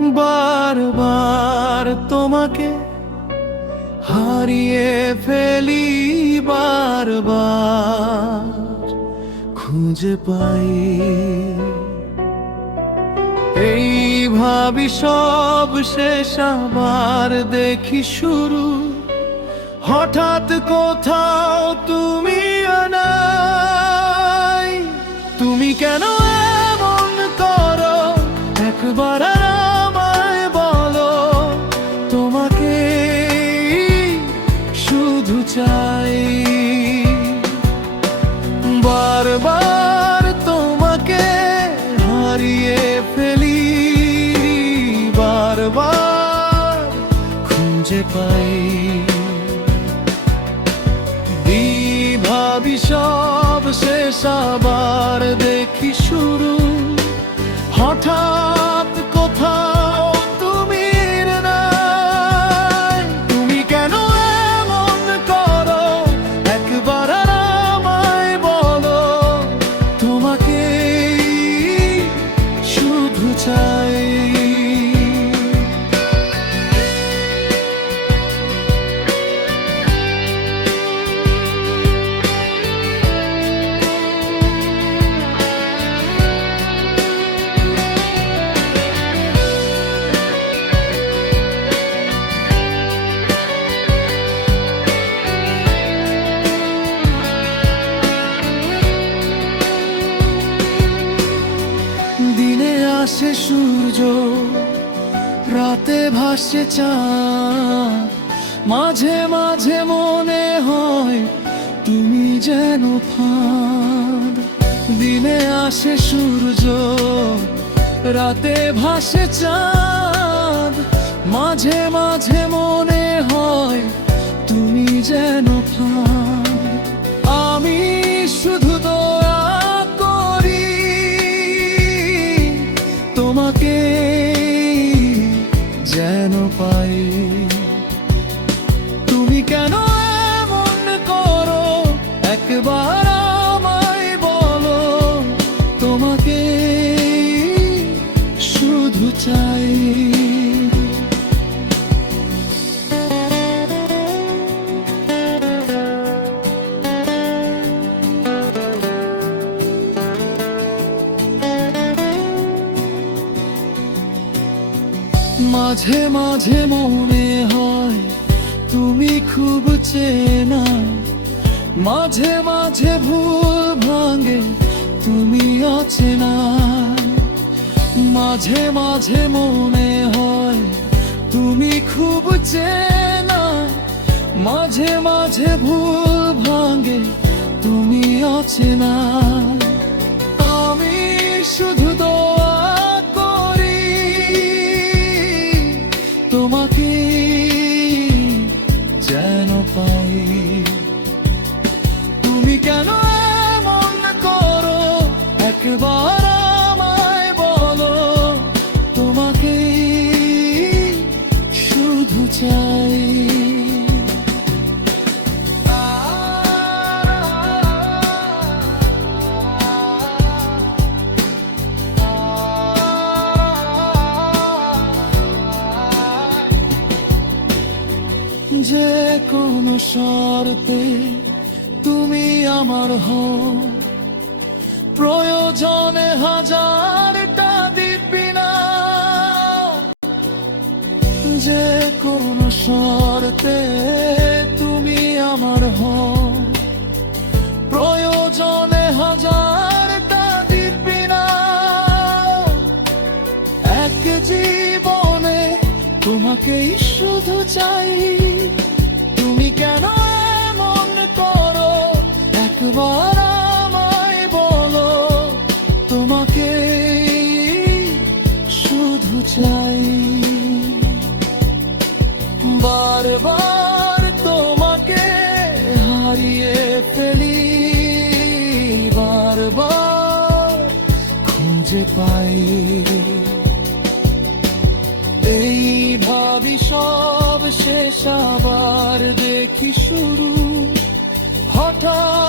বারবার তোমাকে হারিয়ে ফেলি বারবার। খুঁজে পাই। এই ভাবি সব শেষ, আবার দেখি শুরু। হঠাৎ কোথাও তুমি ভাবি সব শেষ আবার দেখি শুরু। হঠাৎ আসে সূর্য, রাতে ভাসে চাঁদ। মাঝে মাঝে মনে হয় তুমি যেন ফাঁদ। দিনে আসে সূর্য, রাতে ভাসে চাঁদ। মাঝে মাঝে মনে হয় মাঝে মাঝে মনে হয় তুমি খুব চেনা। মাঝে মাঝে ভুল ভাঙে, তুমি অচেনা। মাঝে মাঝে মনে হয় তুমি খুব চেনা। মাঝে মাঝে ভুল ভাঙে, তুমি অচেনা। কোনো শর্তে তুমি আমার হও। প্রয়োজনে হাজারটা দিবি না। যে কোনো শর্তে তুমি আমার হও। প্রয়োজনে হাজারটা দিবি না। এক জীবনে তোমাকেই শুধু চাই। কেন এমন করো? একবার আমায় বলো, তোমাকে শুধু চাই। বারবার তোমাকে হারিয়ে ফেলি, বারবার খুঁজে পাই। এই ভাবি সব শেষ আবার দেখি শুরু। হঠাৎ